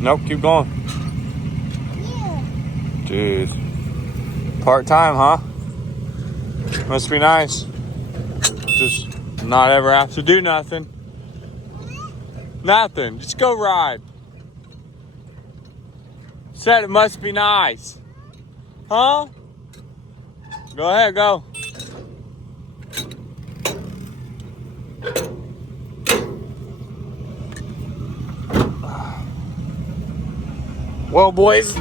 Nope, keep going. Yeah. Jeez. Part-time, huh? Must be nice. Just not ever have to do nothing. Nothing. Just go ride. Said it must be nice. Huh? Go ahead, go. Well, boys,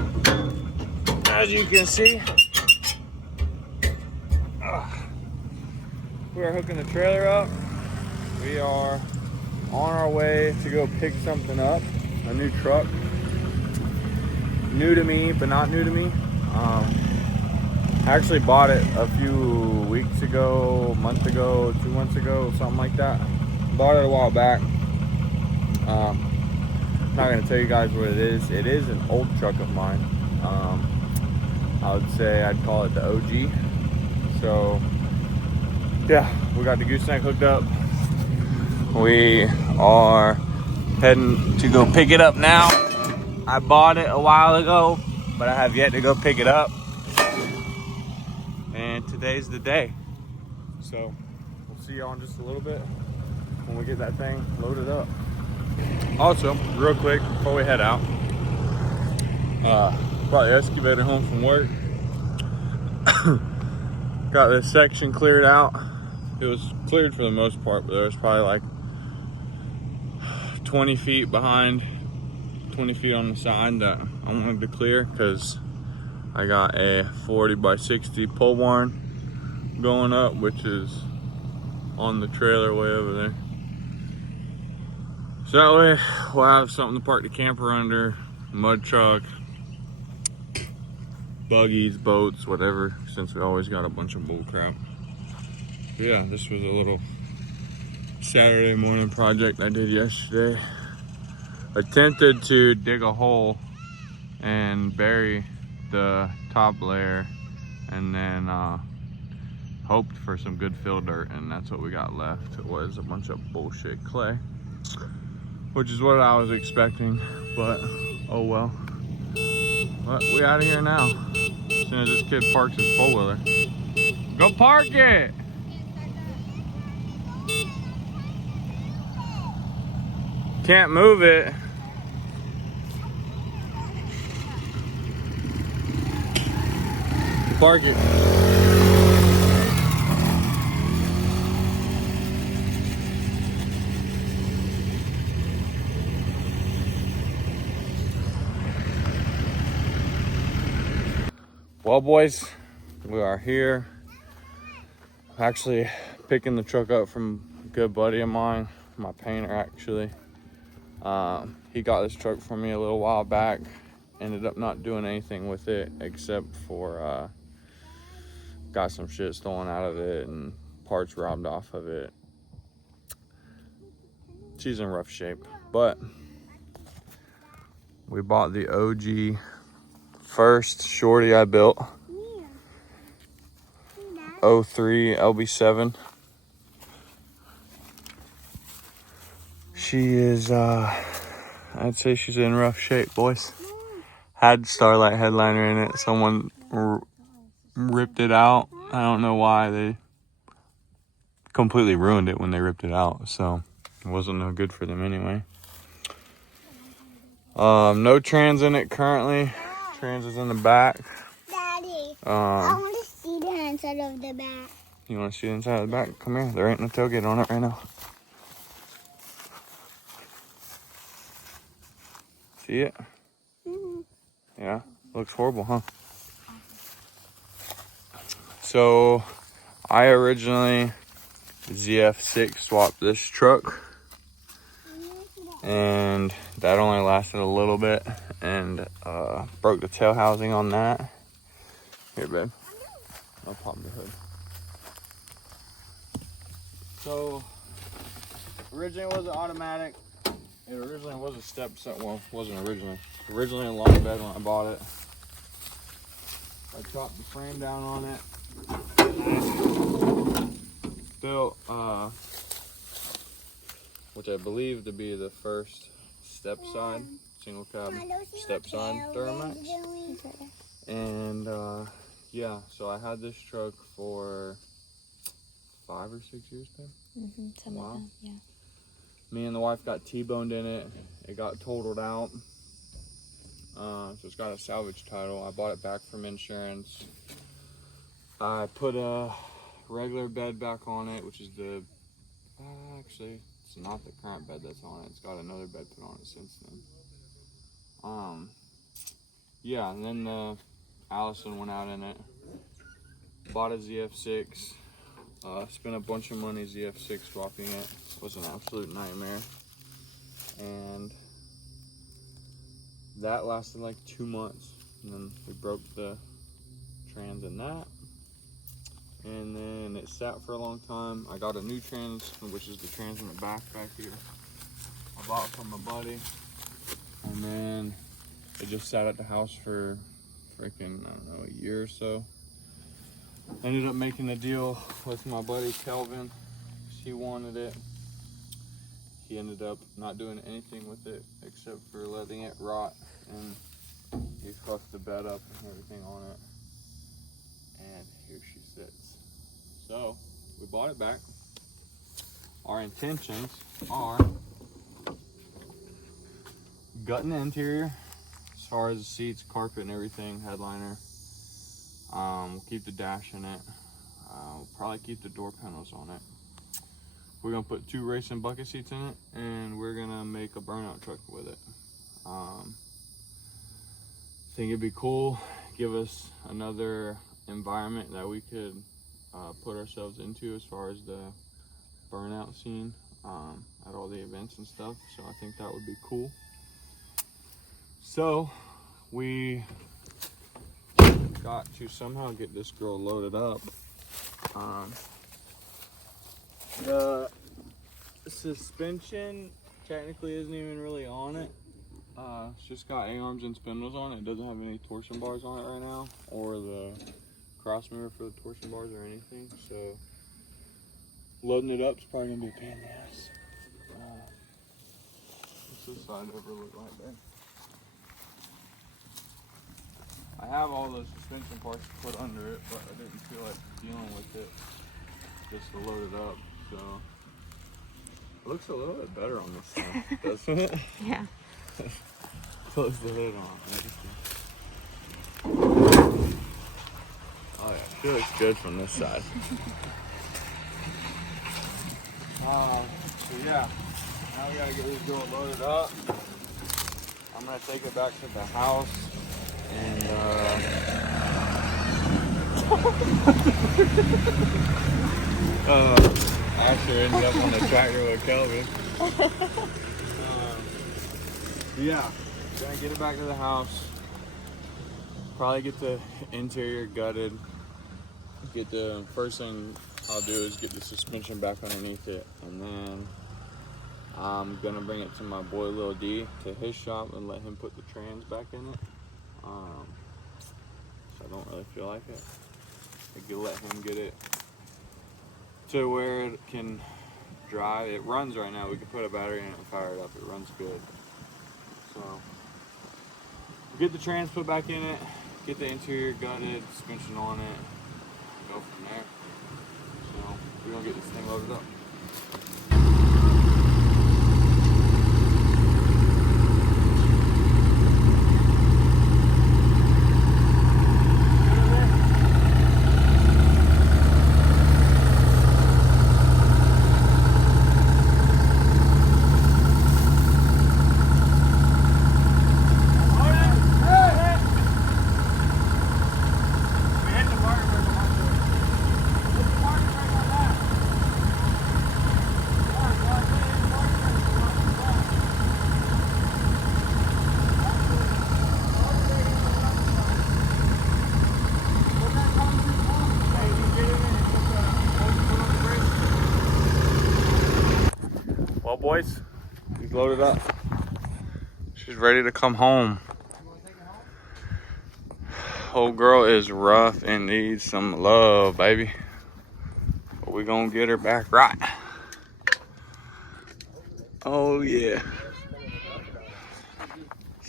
as you can see, we are hooking the trailer up. We are on our way to go pick something up, a new truck. New to me, but not new to me. I actually bought it a few weeks ago, a month ago, 2 months ago, something like that. Bought it a while back. Not gonna tell you guys what it is. It is an old truck of mine. I would say I'd call it the OG. So yeah, we got the gooseneck hooked up. We are heading to go pick it up now. I bought it a while ago, but I have yet to go pick it up. And today's the day. So we'll see y'all in just a little bit when we get that thing loaded up. Also, real quick before we head out, brought the excavator home from work. Got this section cleared out. It was cleared for the most part, but there was probably like 20 feet behind, 20 feet on the side that I wanted to clear because I got a 40 by 60 pole barn going up, which is on the trailer way over there. So that way we'll have something to park the camper under, mud truck, buggies, boats, whatever, since we always got a bunch of bull crap. But yeah, this was a little Saturday morning project I did yesterday. Attempted to dig a hole and bury the top layer, and then hoped for some good fill dirt, and that's what we got left. It was a bunch of bullshit clay, which is what I was expecting, but oh well. But we out of here now. As soon as this kid parks his four-wheeler. Go park it! Can't move it. Park it. Well, boys, we are here. Actually picking the truck up from a good buddy of mine, my painter actually. He got this truck for me a little while back. Ended up not doing anything with it except for got some shit stolen out of it and parts robbed off of it. She's in rough shape, but we bought the OG first Shorty I built. 03 LB7. She is, I'd say she's in rough shape, boys. Had Starlight headliner in it. Someone ripped it out. I don't know why. They completely ruined it when they ripped it out, so it wasn't no good for them anyway. No trans in it currently. Trans is in the back. Daddy, I want to see the inside of the back. You want to see the inside of the back? Come here. There ain't no tailgate on it right now. See it? Mm-hmm. Yeah. Looks horrible, huh? So, I originally ZF6 swapped this truck. And that only lasted a little bit. And broke the tail housing on that. Here, babe. I'll pop the hood. So, originally it was an automatic. It originally was a step set. Well, it wasn't originally. Originally a long bed when I bought it. I chopped the frame down on it. Built, which I believe to be the first step side, single cab step side Duramax. And yeah, so I had this truck for 5 or 6 years, babe. Wow. Yeah. Me and the wife got T-boned in it. It got totaled out. So it's got a salvage title. I bought it back from insurance. I put a regular bed back on it, which is the, actually, it's not the current bed that's on it. It's got another bed put on it since then. Yeah, and then Allison went out in it. Bought a ZF6. Spent a bunch of money ZF6 swapping it. It was an absolute nightmare. And that lasted like 2 months. And then we broke the trans in that. And then it sat for a long time. I got a new trans, which is the trans in the back here. I bought from a buddy. And then it just sat at the house for freaking, I don't know, a year or so. Ended up making a deal with my buddy Kelvin. He wanted it. He ended up not doing anything with it except for letting it rot, and he fucked the bed up and everything on it. And here she sits. So we bought it back. Our intentions are gutting the interior as far as the seats, carpet, and everything, headliner. We'll keep the dash in it. We'll probably keep the door panels on it. We're gonna put 2 racing bucket seats in it, and we're gonna make a burnout truck with it. Think it'd be cool, give us another environment that we could put ourselves into as far as the burnout scene at all the events and stuff. So I think that would be cool. So we got to somehow get this girl loaded up. The suspension technically isn't even really on it. It's just got A-arms and spindles on it. It doesn't have any torsion bars on it right now, or the cross member for the torsion bars or anything. So loading it up is probably gonna be a pain in the ass. What's this side over look like there? I have all those suspension parts to put under it, but I didn't feel like dealing with it just to load it up. So it looks a little bit better on this side, doesn't it? Yeah. Close the hood on. Oh yeah, she looks good from this side. So yeah, now we gotta get this girl loaded up. I'm gonna take it back to the house and Asher ended up on the tractor with Kelvin. Yeah, gonna get it back to the house. Probably get the interior gutted. Get the first thing I'll do is get the suspension back underneath it, and then I'm gonna bring it to my boy Lil D to his shop and let him put the trans back in it. So I don't really feel like it. I could let him get it to where it can drive. It runs right now. We could put a battery in it and fire it up. It runs good. So get the trans put back in it, get the interior gutted, suspension on it, go from there. So we're gonna get this thing loaded up. Well, boys, he's loaded up. She's ready to come home. Old girl is rough and needs some love, baby. But we gonna get her back right. Oh yeah.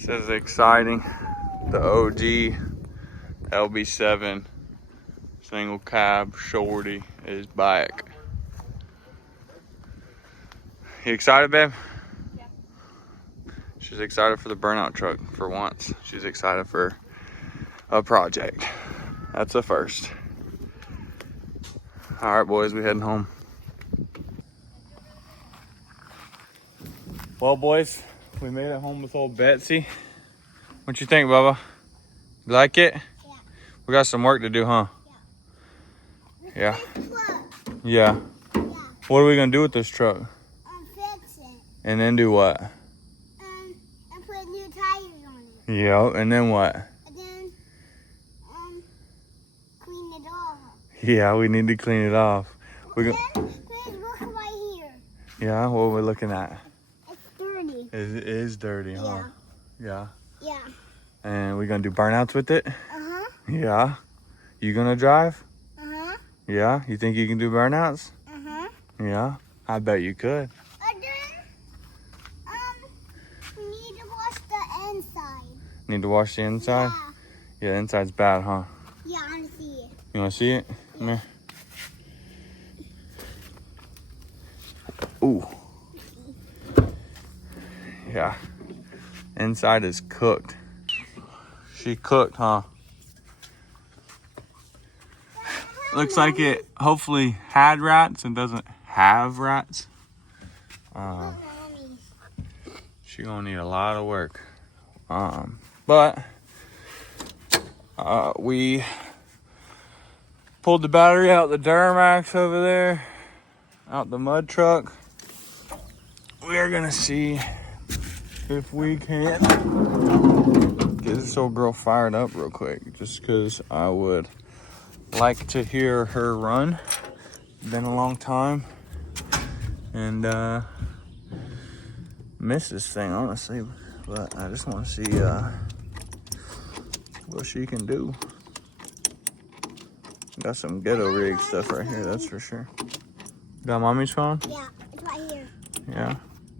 This is exciting. The OG LB7 single cab Shorty is back. You excited, babe? Yeah. She's excited for the Burnout truck for once. She's excited for a project. That's a first. All right, boys, we heading home. Well, boys, we made it home with old Betsy. What you think, Bubba? You like it? Yeah. We got some work to do, huh? Yeah. Yeah. Yeah. What are we gonna do with this truck? Fix it. And then do what? And put new tires on it. Yeah, and then what? And then, clean it off. Yeah, we need to clean it off. Please look right here. Yeah, what are we looking at? It's dirty. It is dirty, huh? Yeah. Yeah. And we're gonna do burnouts with it? Uh-huh. Yeah. You gonna drive? Uh-huh. Yeah? You think you can do burnouts? Uh-huh. Yeah? I bet you could. And then, we need to wash the inside. Need to wash the inside? Yeah. Yeah, the inside's bad, huh? Yeah, I want to see it. You wanna see it? Come here. Ooh. Yeah. Inside is cooked. She cooked, huh? Looks like it hopefully had rats and doesn't have rats. She gonna need a lot of work. But we pulled the battery out the Duramax over there, out the mud truck. We're gonna see if we can get this old girl fired up real quick, just because I would like to hear her run. Been a long time, and miss this thing honestly, but I just want to see what she can do. Got some ghetto rig stuff right here, that's for sure. Got mommy's phone? Yeah, it's right here. Yeah.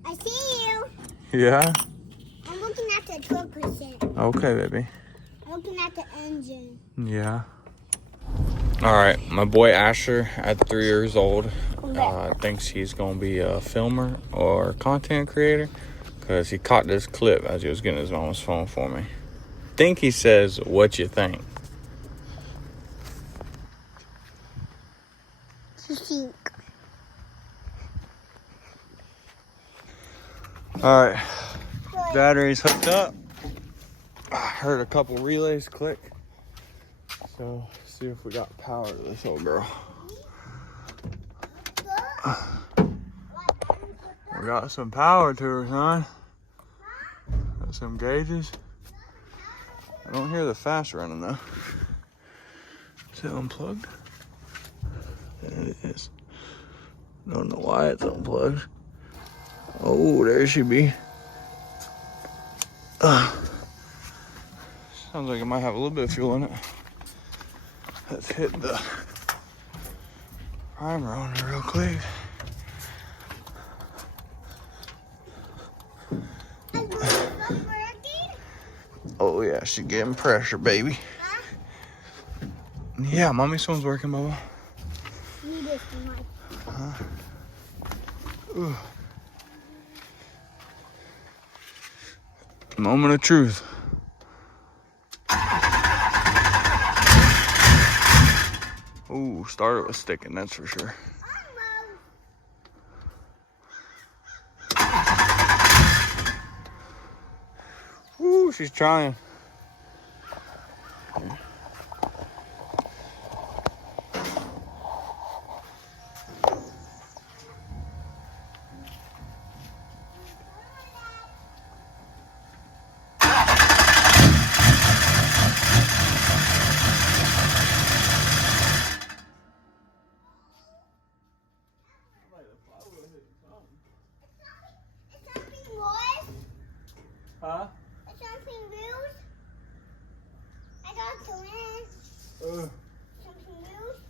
I see you. Yeah? I'm looking at the 12%. Okay, baby. I'm looking at the engine. Yeah. All right, my boy Asher at 3 years old thinks he's gonna be a filmer or content creator because he caught this clip as he was getting his mom's phone for me. Think he says, "What you think?" All right, battery's hooked up. I heard a couple relays click. So, see if we got power to this old girl. We got some power to her, son. Got some gauges. I don't hear the fast running though. Is it unplugged? It is. Don't know why it's unplugged. Oh, there she be. Sounds like it might have a little bit of fuel in it. Let's hit the primer on it real quick. Oh yeah, she's getting pressure, baby. Huh? Yeah, mommy's phone's working, Bubba. Need this one. Ooh. Moment of truth. Ooh, started with sticking, that's for sure. Ooh, she's trying. Huh? It's something loose. I got to win. Something loose.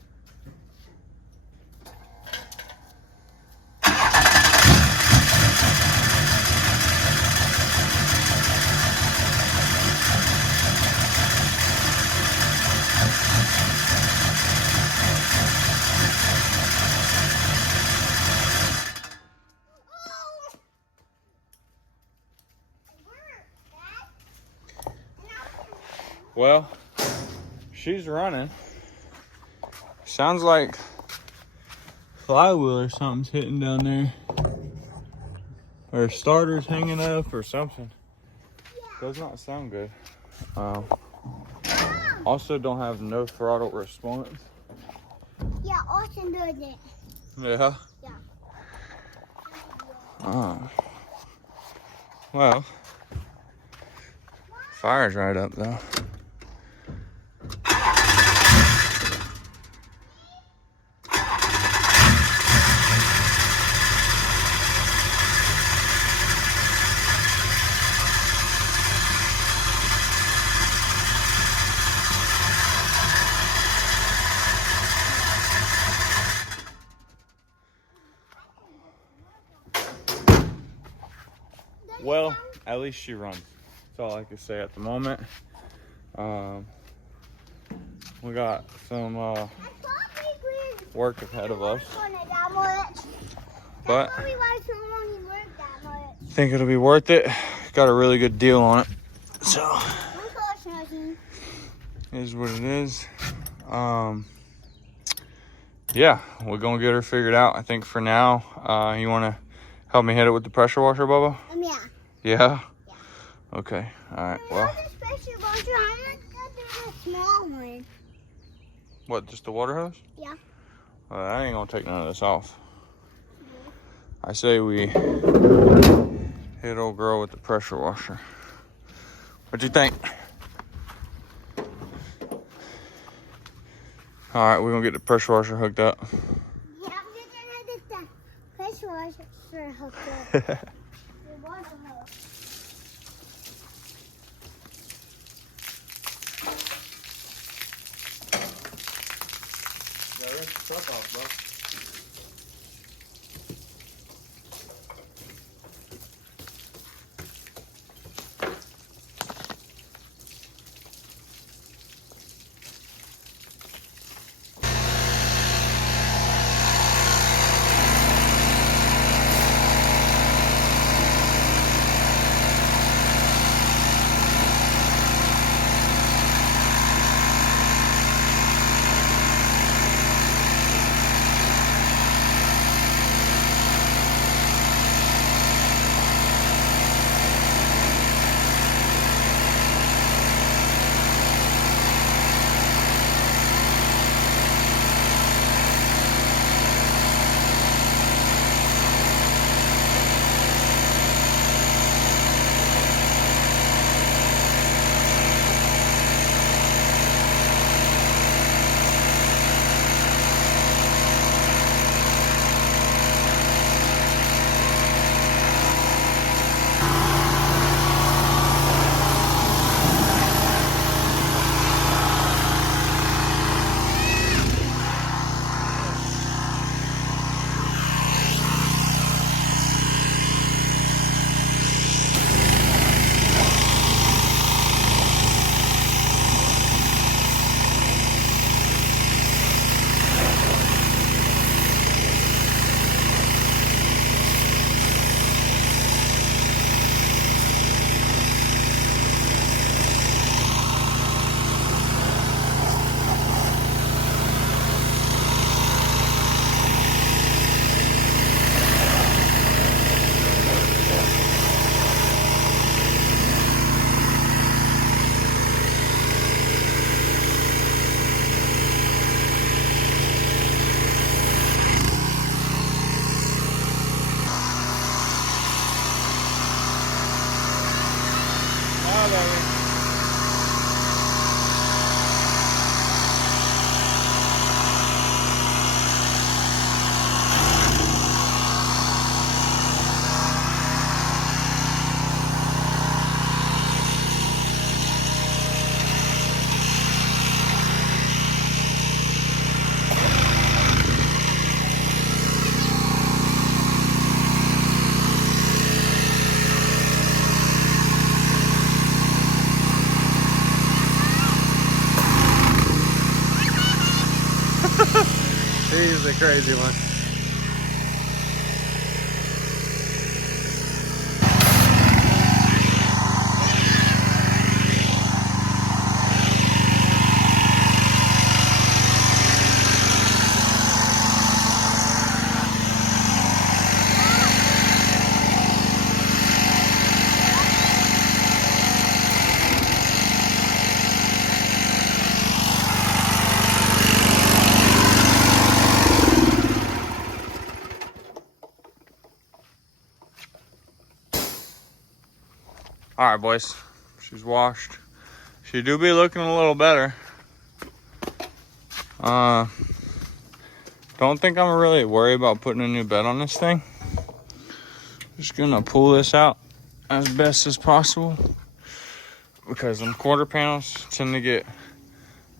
Well, she's running. Sounds like flywheel or something's hitting down there. Or starter's hanging up or something. Does not sound good. Also don't have no throttle response. Yeah, Austin does it. Yeah? Yeah. Oh. Well, fire's right up though. Well, at least she runs. That's all I can say at the moment. We got some work ahead of us, but I think it'll be worth it. Got a really good deal on it, so is what it is. Yeah, we're gonna get her figured out. I think for now, you want to help me hit it with the pressure washer, Bubba? Yeah. Yeah? Okay, all right, well. Small one. What, just the water hose? Yeah. Well, I ain't gonna take none of this off. I say we hit old girl with the pressure washer. What'd you think? All right, we're gonna get the pressure washer hooked up. Yeah, I'm just gonna get the pressure washer hooked up. The water hose. Yeah, rinse the truck off, bro. He's the crazy one. All right, boys. She's washed. She do be looking a little better. Don't think I'm really worried about putting a new bed on this thing. Just gonna pull this out as best as possible because them quarter panels tend to get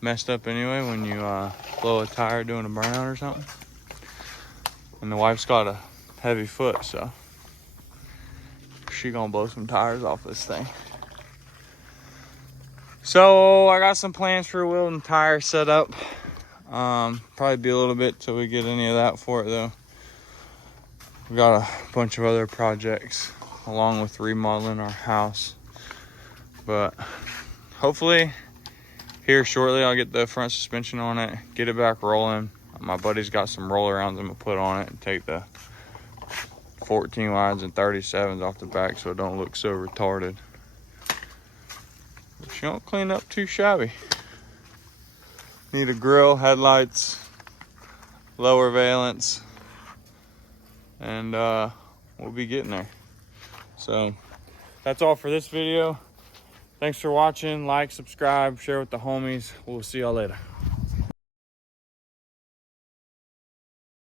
messed up anyway when you blow a tire doing a burnout or something. And the wife's got a heavy foot, so she gonna blow some tires off this thing. So I got some plans for a wheel and tire set up. Probably be a little bit till we get any of that for it though. We got a bunch of other projects along with remodeling our house, but hopefully here shortly I'll get the front suspension on it, get it back rolling. My buddy's got some roll-arounds I'm gonna put on it and take the 14 wides and 37s off the back so it don't look so retarded. But she don't clean up too shabby. Need a grill, headlights, lower valence, and we'll be getting there. So that's all for this video. Thanks for watching. Like, subscribe, share with the homies. We'll see y'all later.